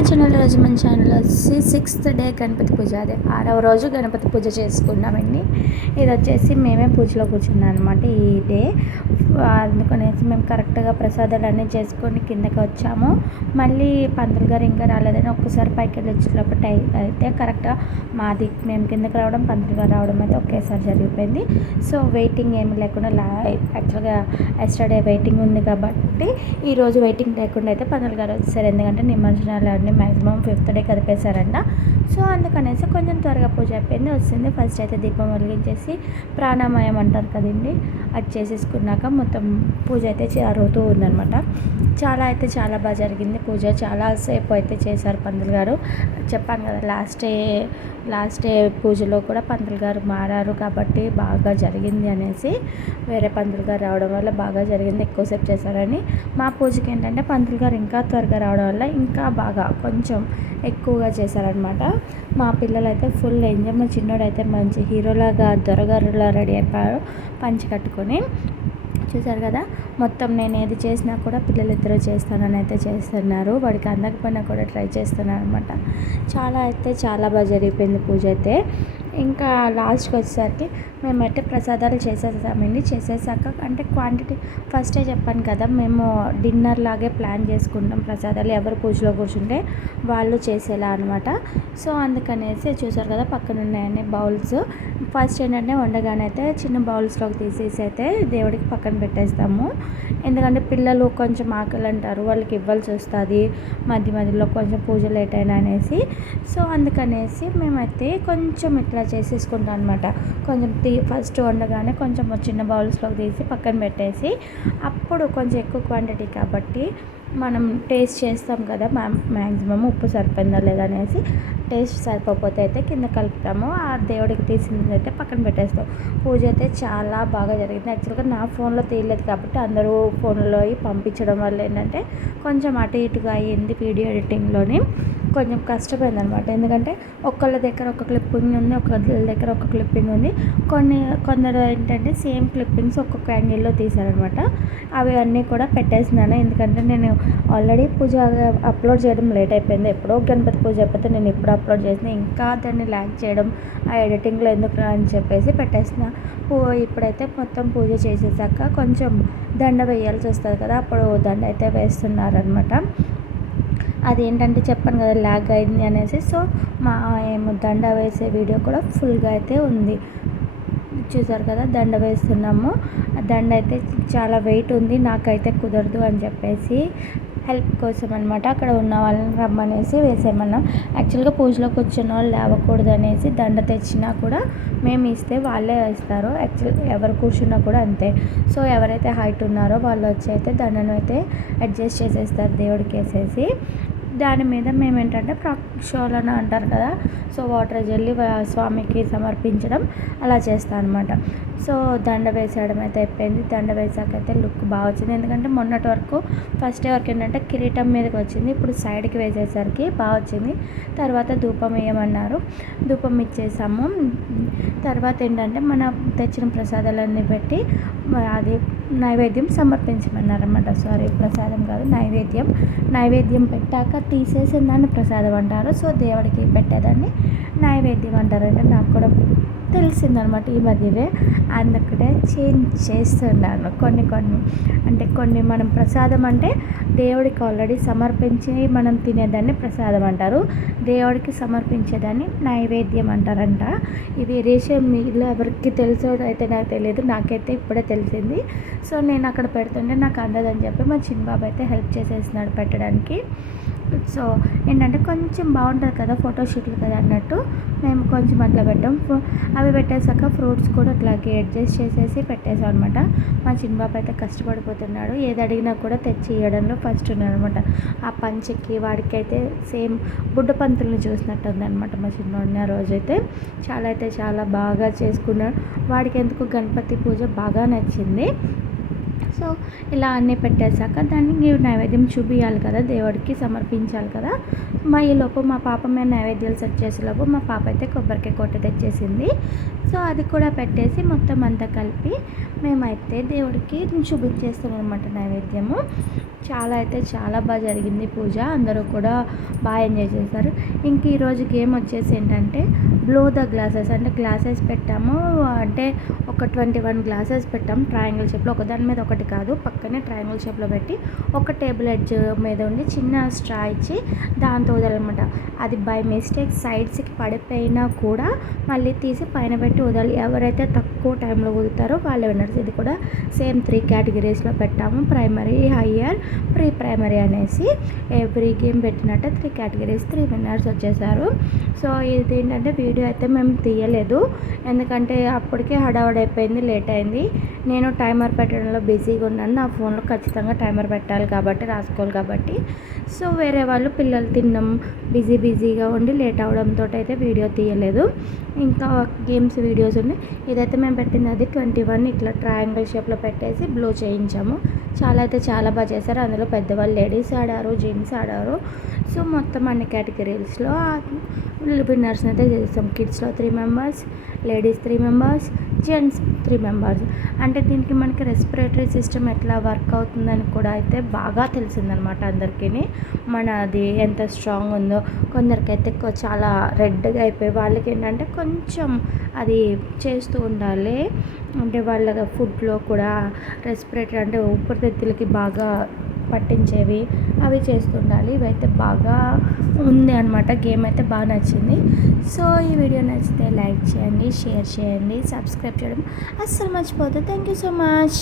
My channel రోజు మన channel వచ్చి సిక్స్త్ డే గణపతి పూజ. అదే ఆరవ రోజు గణపతి పూజ చేసుకున్నామండి. ఇది వచ్చేసి మేమే పూజలో కూర్చున్నాం అనమాట ఈ డే. అందుకనేసి మేము కరెక్ట్గా ప్రసాదాలు అన్నీ చేసుకొని కిందకి వచ్చాము. మళ్ళీ పంతులు గారు ఇంకా రాలేదని ఒక్కసారి పైకి వెళ్ళి వచ్చేటప్పుడు అయితే కరెక్ట్గా మాది మేము కిందకి రావడం పంతులు గారు రావడం అయితే ఒకేసారి జరిగిపోయింది. సో వెయిటింగ్ ఏమి లేకుండా లా యాక్చువల్గా ఎస్టర్డే వెయిటింగ్ ఉంది కాబట్టి ఈరోజు వెయిటింగ్ లేకుండా అయితే పంతులు గారు వచ్చేసారు. ఎందుకంటే నిమజ్జనాలు అన్నీ మ్యాక్సిమం ఫిఫ్త్ డే కదిపేశారంట. సో అందుకనేసి కొంచెం త్వరగా పూజ అయిపోయింది. వచ్చింది ఫస్ట్ అయితే దీపం వెలిగించేసి ప్రాణామయం అంటారు కదండి. అది చేసేసుకున్నాక మొత్తం పూజ అయితే జరుగుతూ ఉందనమాట చాలా అయితే చాలా బాగా జరిగింది పూజ. చాలా సేపు అయితే చేశారు పంతులు గారు. చెప్పాను కదా లాస్ట్ డే లాస్ట్ డే పూజలో కూడా పంతులు గారు మారారు కాబట్టి బాగా జరిగింది అనేసి వేరే పంతులు గారు రావడం వల్ల బాగా జరిగింది. ఎక్కువసేపు చేశారని మా పూజకి ఏంటంటే పంతులు గారు ఇంకా త్వరగా రావడం వల్ల ఇంకా బాగా కొంచెం ఎక్కువగా చేశారనమాట మా పిల్లలైతే ఫుల్ ఎంజాయ్. మా చిన్నోడైతే మంచి హీరోలాగా దొరగారులా రెడీ అయిపోయారు పంచి కట్టుకొని. చూసారు కదా మొత్తం నేను ఏది చేసినా కూడా పిల్లలు ఇద్దరు చేస్తానని అయితే చేస్తున్నారు. వాడికి అందకపోయినా కూడా ట్రై చేస్తున్నారు అనమాట చాలా అయితే చాలా బాగా జరిగిపోయింది పూజ అయితే. ఇంకా లాస్ట్కి వచ్చేసరికి మేమైతే ప్రసాదాలు చేసేసామండి చేసేసాక అంటే క్వాంటిటీ ఫస్టే చెప్పాను కదా మేము డిన్నర్ లాగే ప్లాన్ చేసుకుంటాం ప్రసాదాలు. ఎవరు పూజలో కూర్చుంటే వాళ్ళు చేసేలా అనమాట సో అందుకనేసి చూసారు కదా పక్కన ఉన్నాయని బౌల్స్. ఫస్ట్ ఏంటంటే వండగానే అయితే చిన్న బౌల్స్లోకి తీసేసి అయితే దేవుడికి పక్కన పెట్టేస్తాము. ఎందుకంటే పిల్లలు కొంచెం ఆకలి అంటారు వాళ్ళకి ఇవ్వాల్సి వస్తుంది. మధ్య మధ్యలో కొంచెం పూజ లేట్ అయినా అనేసి. సో అందుకనేసి మేమైతే కొంచెం ఇట్లా చేసేసుకుంటాం అనమాట కొంచెం తీ ఫస్ట్ వండగానే కొంచెం చిన్న బౌల్స్లోకి తీసి పక్కన పెట్టేసి అప్పుడు కొంచెం ఎక్కువ క్వాంటిటీ కాబట్టి మనం టేస్ట్ చేస్తాం కదా మ్యా మ్యాక్సిమం ఉప్పు సరిపోయిందా లేదా అనేసి టేస్ట్ సరిపోతే అయితే కింద కలుపుతాము. ఆ దేవుడికి తీసింది అయితే పక్కన పెట్టేస్తాం. పూజ అయితే చాలా బాగా జరిగింది. యాక్చువల్గా నా ఫోన్లో తీయలేదు కాబట్టి అందరూ ఫోన్లో పంపించడం వల్ల ఏంటంటే కొంచెం అటు ఇటుగా అయ్యింది వీడియో ఎడిటింగ్లోని కొంచెం కష్టమైంది అనమాట ఎందుకంటే ఒకళ్ళ దగ్గర ఒక క్లిప్పింగ్ ఉంది ఒకళ్ళ దగ్గర ఒక క్లిప్పింగ్ ఉంది. కొన్ని కొందరు ఏంటంటే సేమ్ క్లిప్పింగ్స్ ఒక్కొక్క యాంగిల్లో తీశారనమాట. అవి అన్నీ కూడా పెట్టేసినాను ఎందుకంటే నేను ఆల్రెడీ పూజ అప్లోడ్ చేయడం లేట్ అయిపోయింది. ఎప్పుడో గణపతి పూజ అయిపోతే నేను ఇప్పుడు అప్లోడ్ చేసిన ఇంకా దాన్ని ల్యాక్ చేయడం ఆ ఎడిటింగ్లో ఎందుకు అని చెప్పేసి పెట్టేసిన పూ ఇప్పుడైతే మొత్తం పూజ చేసేసాక కొంచెం దండ వేయాల్సి వస్తుంది కదా అప్పుడు దండ అయితే వేస్తున్నారనమాట. అదేంటంటే చెప్పాను కదా ల్యాగ్ అయింది అనేసి. సో మా ఏమో దండ వేసే వీడియో కూడా ఫుల్గా అయితే ఉంది. చూసారు కదా దండ వేస్తున్నాము. దండ అయితే చాలా వెయిట్ ఉంది నాకైతే కుదరదు అని చెప్పేసి హెల్ప్ కోసం అనమాట అక్కడ ఉన్న వాళ్ళని రమ్మనేసి వేసేయమన్నాం. యాక్చువల్గా పూజలో కూర్చున్న వాళ్ళు లేవకూడదు అనేసి దండ తెచ్చినా కూడా మేము ఇస్తే వాళ్ళే వేస్తారు. యాక్చువల్ ఎవరు కూర్చున్నా కూడా అంతే. సో ఎవరైతే హైట్ ఉన్నారో వాళ్ళు వచ్చి అయితే దండను అయితే అడ్జస్ట్ చేసేస్తారు దేవుడికి వేసేసి. దాని మీద మేము ఏంటంటే ప్రక్షాళన అంటారు కదా. సో వాటర్ జల్లి స్వామికి సమర్పించడం అలా చేస్తాం అనమాట సో దండ వేసేయడం అయితే అయిపోయింది. దండ వేసాక అయితే లుక్ బాగా వచ్చింది. ఎందుకంటే మొన్నటి వరకు ఫస్ట్ వరకు ఏంటంటే కిరీటం మీదకి వచ్చింది. ఇప్పుడు సైడ్కి వేసేసరికి బాగా వచ్చింది. తర్వాత ధూపం వేయమన్నారు. ధూపం ఇచ్చేసాము. తర్వాత ఏంటంటే మన తెచ్చిన ప్రసాదాలన్నీ పెట్టి అది నైవేద్యం సమర్పించమన్నారు అనమాట సారీ ప్రసాదం కాదు నైవేద్యం. నైవేద్యం పెట్టాక తీసేసిన దాన్ని ప్రసాదం అంటారు. సో దేవుడికి పెట్టేదాన్ని నైవేద్యం అంటారంటే నాకు కూడా తెలిసిందనమాట ఈ మధ్యనే అందుకనే చేంజ్ చేస్తున్నాను. కొన్ని కొన్ని అంటే కొన్ని మనం ప్రసాదం అంటే దేవుడికి ఆల్రెడీ సమర్పించి మనం తినేదాన్ని ప్రసాదం అంటారు. దేవుడికి సమర్పించేదాన్ని నైవేద్యం అంటారంట. ఈ వేరియేషన్ మీలో ఎవరికి తెలుసో అయితే నాకు తెలియదు. నాకైతే ఇప్పుడే తెలిసింది. సో నేను అక్కడ పెడుతుంటే నాకు అందదని చెప్పి మా చిన్న బాబు అయితే హెల్ప్ చేసేసినాడు పెట్టడానికి. సో ఏంటంటే కొంచెం బాగుంటుంది కదా ఫోటోషూట్లు కదా అన్నట్టు. మేము కొంచెం అట్లా పెట్టాం. అవి పెట్టేశాక ఫ్రూట్స్ కూడా అట్లాగే అడ్జస్ట్ చేసేసి పెట్టేసాం అనమాట మా చిన్నబాబు అయితే కష్టపడిపోతున్నాడు. ఏది అడిగినా కూడా తెచ్చి ఇవ్వడంలో ఫస్ట్ ఉన్నాడు అనమాట ఆ పంచకి వాడికి అయితే సేమ్ బుడ్డ పంతుల్ని చూసినట్టు ఉందన్నమాట మా చిన్నోడిని ఆ రోజైతే. చాలా అయితే చాలా బాగా చేసుకున్నాడు. వాడికి ఎందుకు గణపతి పూజ బాగా నచ్చింది? సో ఇలా అన్నీ పెట్టేశాక దాన్ని నైవేద్యం చూపించాలి కదా దేవుడికి సమర్పించాలి కదా. మా ఈలోపు మా పాప మేము నైవేద్యాలు సెట్ చేసేలోపు మా పాప అయితే కొబ్బరికాయ కొట్టి తెచ్చేసింది. సో అది కూడా పెట్టేసి మొత్తం అంతా కలిపి మేమైతే దేవుడికి చూపించేస్తాం అనమాట నైవేద్యము. చాలా అయితే చాలా బాగా జరిగింది పూజ. అందరూ కూడా బాగా ఎంజాయ్ చేశారు. ఇంక ఈరోజు గేమ్ వచ్చేసి ఏంటంటే బ్లో ద గ్లాసెస్ అంటే గ్లాసెస్ పెట్టాము. అంటే ఒక ట్వంటీ వన్ గ్లాసెస్ పెట్టాము ట్రయాంగిల్ షేప్లో ఒక దాని మీద ఒకటి కాదు పక్కనే ట్రయాంగిల్ షేప్లో పెట్టి ఒక టేబుల్ ఎడ్జ్ మీద ఉండి చిన్న స్ట్రా ఇచ్చి దాంతో వదలనమాట. అది బై మిస్టేక్ సైడ్స్కి పడిపోయినా కూడా మళ్ళీ తీసి పైన పెట్టి వదలి ఎవరైతే తక్కువ టైంలో కుదుతారో వాళ్ళు విన్నర్స్ ఇది కూడా సేమ్ త్రీ కేటగిరీస్లో పెట్టాము. ప్రైమరీ హయ్యర్ ప్రీ ప్రైమరీ అనేసి ఎవ్రీ గేమ్ పెట్టినట్టే త్రీ కేటగిరీస్ త్రీ విన్నర్స్ వచ్చేసారు. సో ఇది ఏంటంటే వీడియో అయితే మేము తీయలేదు. ఎందుకంటే అప్పటికే హడావడైపోయింది లేట్ అయింది. నేను టైమర్ పెట్టడంలో బిజీగా ఉన్నాను. నా ఫోన్లో ఖచ్చితంగా టైమర్ పెట్టాలి కాబట్టి రాసుకోవాలి కాబట్టి. సో వేరే వాళ్ళు పిల్లలు తినడం బిజీ బిజీగా ఉండి లేట్ అవడంతో అయితే వీడియో తీయలేదు. ఇంకా గేమ్స్ వీడియోస్ ఉన్నాయి. ఇదైతే మేము పెట్టింది అది ట్వంటీ వన్ ఇట్లా ట్రయాంగిల్ షేప్లో పెట్టేసి బ్లో చేయించాము. చాలా అయితే చాలా బాగా చేశారు. అందులో పెద్దవాళ్ళు లేడీస్ ఆడారు జెంట్స్ ఆడారు. సో మొత్తం అన్ని కేటగిరీస్లో విన్నర్స్ని అయితే చేస్తాం కిడ్స్లో three members ladies three members gents three members అంటే దీనికి మనకి రెస్పిరేటరీ సిస్టమ్ ఎట్లా వర్క్ అవుతుందని కూడా అయితే బాగా తెలిసిందనమాట అందరికీ మన అది ఎంత స్ట్రాంగ్ ఉందో కొందరికైతే చాలా రెడ్గా అయిపోయి వాళ్ళకి ఏంటంటే కొంచెం అది చేస్తూ ఉండాలి. అంటే వాళ్ళ ఫుడ్లో కూడా రెస్పిరేటర్ అంటే ఊపిరితిత్తులకి బాగా పట్టించేవి అవి చేస్తుండాలి. ఇవైతే బాగా ఉంది అనమాట గేమ్ అయితే బాగా నచ్చింది. సో ఈ వీడియో నచ్చితే లైక్ చేయండి షేర్ చేయండి సబ్స్క్రైబ్ చేయడం అస్సలు మర్చిపోతుంది థ్యాంక్ యూ సో మచ్.